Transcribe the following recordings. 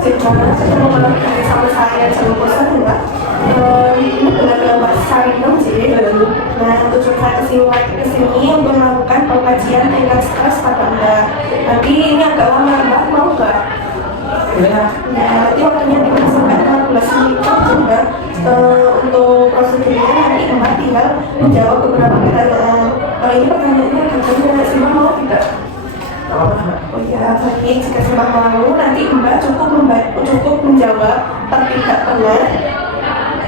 sih karena ketemu bareng sama saya sama bosan enggak. Ini benar-benar Mbak Sarinem sih. Nah, tujuan saya kesini untuk melakukan pengkajian tingkat stres pada Mbak. Nanti ini agak lama, Mbak mau nggak? Ya. Nah, nanti waktunya sampai 15 menit juga. Untuk prosedurnya nanti Mbak tinggal menjawab beberapa pertanyaan. Ini pertanyaannya agak sih Mbak mau tidak? Oh ya, baik. Jika Mbak mau, nanti Mbak cukup menjawab tidak pernah,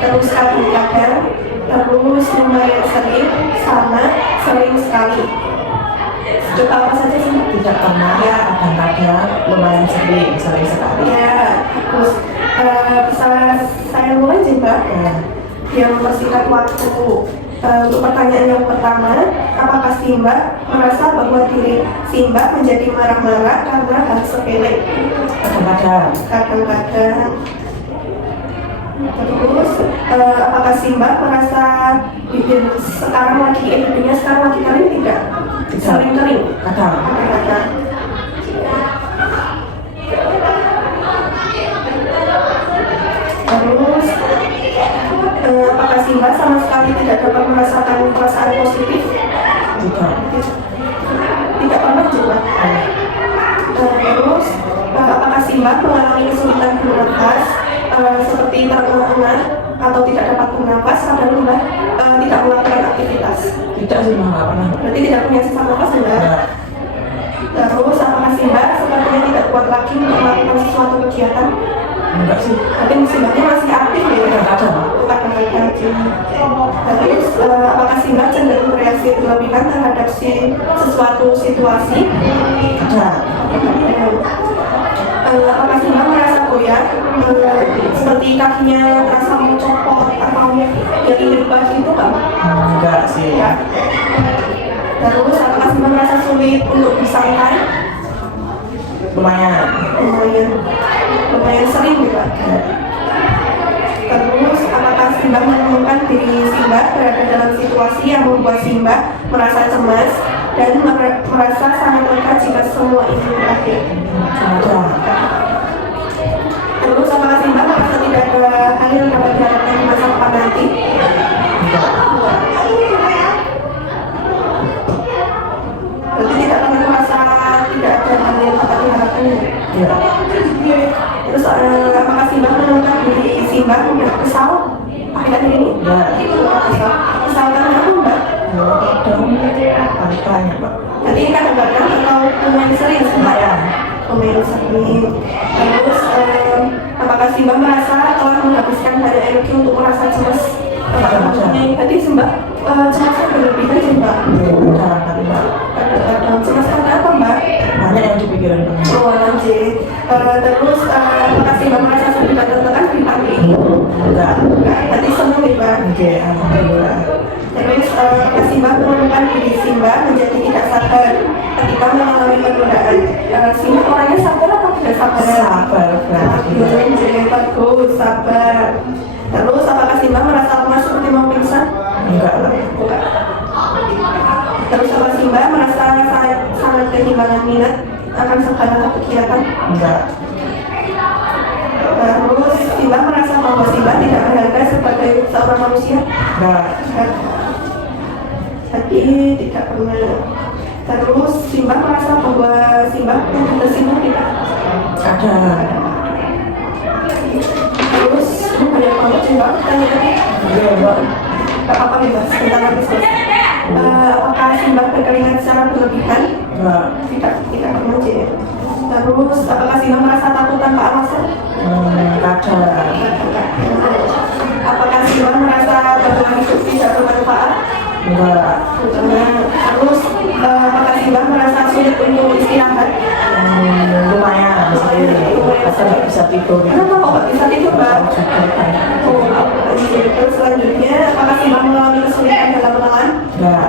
terus kadang-kadang, terus lumayan sering, sama sering sekali. Coba apa saja sih? Tidak pernah, ya, kadang-kadang, lumayan sering sekali. Ya, terus bisa saya mulai sih Mbak. Ya. Yang mempersingkat waktu. Untuk pertanyaan yang pertama, apakah si Mbak merasa bahwa diri si Mbak menjadi marah-marah karena hal sepele? Kadang-kadang. Terus, apakah si Mbak merasa hidupnya sekarang lagi kering tidak? Sering kering? Kadang-kadang. Terus, apakah si Mbak sama sekali tidak dapat merasakan perasaan positif? Tidak pernah juga. Terus, apakah si Mbak mengalami kesulitan bernafas seperti terengah-engah atau tidak dapat bernafas karena Mbak tidak melakukan aktivitas? Tidak sih, nggak pernah. Berarti tidak punya sesak nafas Mbak? Terus, apakah si Mbak sepertinya tidak kuat lagi untuk melakukan sesuatu kegiatan? Enggak sih. Tapi musibahnya masih aktif ya? Kadang-kadang. Terus, apakah si Mbak cenderung bereaksi berlebihan terhadap sesuatu situasi? Apakah si Mbak merasa goyah? Seperti kakinya terasa mau copot atau jadi berubah gitu kan? Enggak sih. Ya. Terus, apakah si Mbak merasa sulit untuk bersantai? Lumayan sering juga. Terus, apakah si Mbak menemukan diri si Mbak berada dalam situasi yang membuat si Mbak merasa cemas dan merasa sangat lega jika semua ini berakhir? Terus, apakah si Mbak merasa tidak ada hal yang dapat diharapkan di masa depan nanti? Berarti tidak pernah merasa tidak ada hal yang dapat diharapkan? Ya. Terus, apakah si Mbak menemukan diri si Mbak udah kesal akhir-akhir ini? Kesal karena apa Mbak? Tanya, Mbak. Nanti ini kan kadang atau lumayan sering Mbak? Lumayan sering. Terus, apakah si Mbak merasa telah menghabiskan banyak energi untuk merasa cemas? Tadi si Mbak cemasnya berlebihan sih Mbak? Kadang-kadang cemas karena apa Mbak? Banyak yang dipikirin. Oh lanjut. Terus, apakah si Mbak merasa sudah tertekan di pagi ini? Enggak. Berarti senang nih Mbak? Oke, alhamdulillah. Terus, apakah si Mbak menemukan diri si Mbak menjadi tidak sabar ketika mengalami penundaan? Si Mbak orangnya sabar atau tidak sabar? Sabar. Bagus, sabar. Terus, apakah si Mbak merasa lemas seperti mau pingsan? Enggak lah. Terus, apakah si Mbak merasa sangat kehilangan minat akan segala kegiatan? Enggak. Terus, si Mbak merasa bahwa si Mbak tidak berharga sebagai seorang manusia? Enggak. Tapi tidak pernah. Terus, si Mbak merasa bahwa si Mbak tidak tersinggung tidak? Ada. Terus, banyak banget sih Mbak pertanyaannya. Iya, Mbak. Gak apa-apa nih Mbak, sebentar lagi selesai. Apakah si Mbak berkeringat secara berlebihan? Enggak. Tidak pernah sih. Terus, apakah si Mbak merasa takut tanpa alasan? Ada. Apakah si Mbak merasa bahwa hidup tidak bermanfaat? Enggak. Terus, apakah si Mbak merasa sulit untuk istirahat? Lumayan. Asal nggak bisa tidur. Kenapa kok nggak bisa tidur Mbak? Terus selanjutnya, apakah si Mbak mengalami kesulitan dalam menelan? Enggak.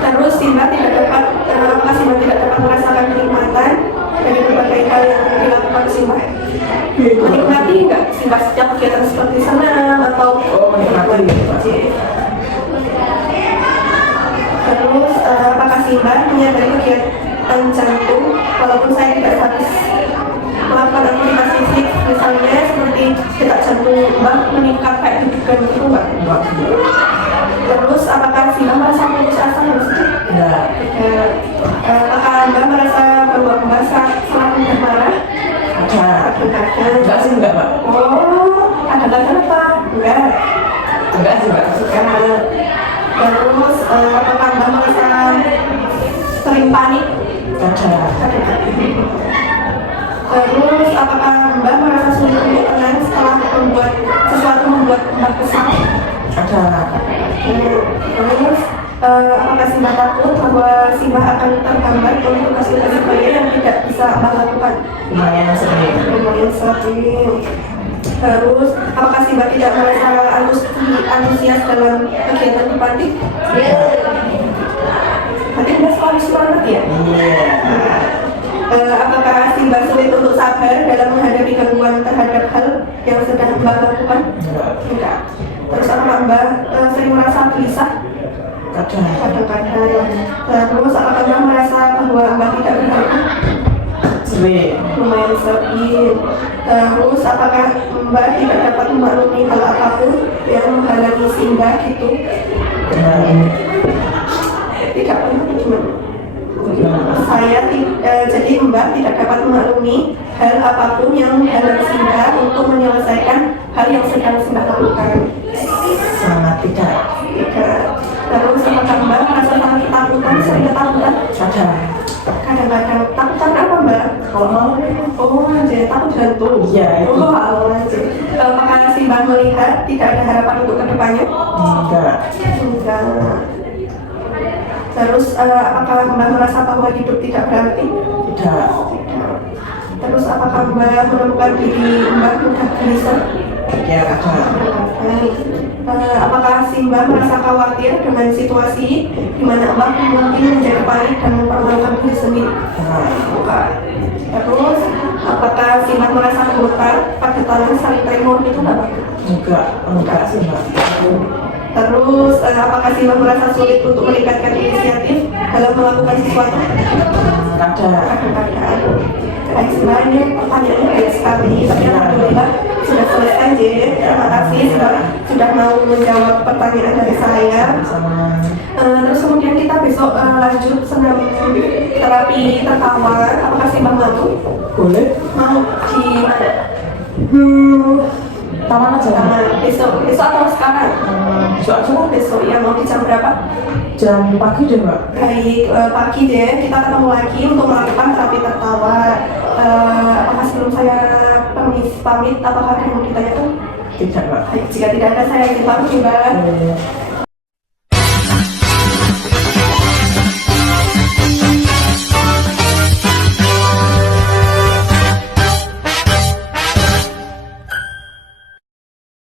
Terus si Mbak tidak dapat, apakah si Mbak tidak dapat merasakan kenikmatan dari berbagai hal yang dilakukan si Mbak? Menikmati nggak si Mbak setiap kegiatan seperti senam atau? Menikmati. Terus, apakah si Mbak menyadari kegiatan jantung walaupun saya tidak sadar? melakukan aktivitas fisik, misalnya seperti detak jantung Mbak meningkat kayak deg-degan gitu Mbak? Enggak. Terus apakah si Mbak merasa putus asa nggak sih? Enggak. Apakah Mbak merasa bahwa Mbak selalu bermarah? Ada. Kadang-kadang. Enggak sih enggak, Pak. Oh, kadang-kadang apa? Enggak. Enggak sih, Pak. Enggak. Terus apakah Mbak merasa sering panik? Ada. Terus apakah Mbak merasa sulit untuk tenang setelah membuat Mbak kesal? Ada. Terus apakah si Mbak takut bahwa si Mbak akan terhambat oleh tugas-tugas sebagainya yang tidak bisa Mbak lakukan? Lumayan sering. Lumayan sering. Terus apakah si Mbak tidak merasa antusias dalam kegiatan di panti? Berarti Mbak selalu semangat ya? Iya. Apakah si Mbak sulit untuk sabar dalam menghadapi gangguan terhadap hal yang sedang Mbak lakukan? Enggak. Enggak. Terus apakah Mbak sering merasa gelisah? Ada. Kadang-kadang. Terus apakah Mbak merasa bahwa Mbak tidak berharga? Sering. Lumayan sering. Terus apakah Mbak tidak dapat memaklumi hal apapun yang menghalangi si Mbak gitu? Tidak pernah gimana? Jadi Mbak tidak dapat memaklumi hal apapun yang menghalangi si Mbak untuk menyelesaikan hal yang sedang si Mbak lakukan. Sangat tidak. Tidak. Terus apakah Mbak merasa sangat ketakutan, sering ketakutan? Ada. Kadang-kadang takutan apa Mbak? Kalau mau, Oh, jadi takut jantung. Iya, itu. Oh, anjir. Apakah si Mbak melihat tidak ada harapan untuk kedepannya? enggak. Enggak. Terus apakah Mbak merasa bahwa hidup tidak berarti? Tidak. Tidak. Terus apakah Mbak menemukan diri Mbak mudah gelisah? Ya, ada. Apakah si Mbak merasa khawatir dengan situasi di mana Mbak mungkin menjadi panik dan mempermalukan diri sendiri? Bukan. Terus apakah si Mbak merasa gemetar pada tangan saling tremor itu nggak Mbak? Enggak sih, Mbak. Terus apakah si Mbak merasa sulit untuk meningkatkan inisiatif dalam melakukan sesuatu? Ada. Kadang-kadang. Baik, sebenarnya pertanyaannya banyak sekali, tapi alhamdulillah sudah selesai. Jadi terima kasih sudah mau menjawab pertanyaan dari saya. Sama. Terus kemudian kita besok lanjut senam terapi tertawa. Apakah si Mbak mau? Boleh? Mau di mana? Taman aja. Besok atau sekarang? Besok ya, mau di jam berapa? Jam pagi deh, Mbak. Baik, pagi deh kita ketemu lagi untuk melakukan terapi tertawa. Apakah sebelum saya pamit, apakah ada yang mau ditanyakan? Tidak, Mbak. Baik, jika tidak ada saya izin pamit Mbak.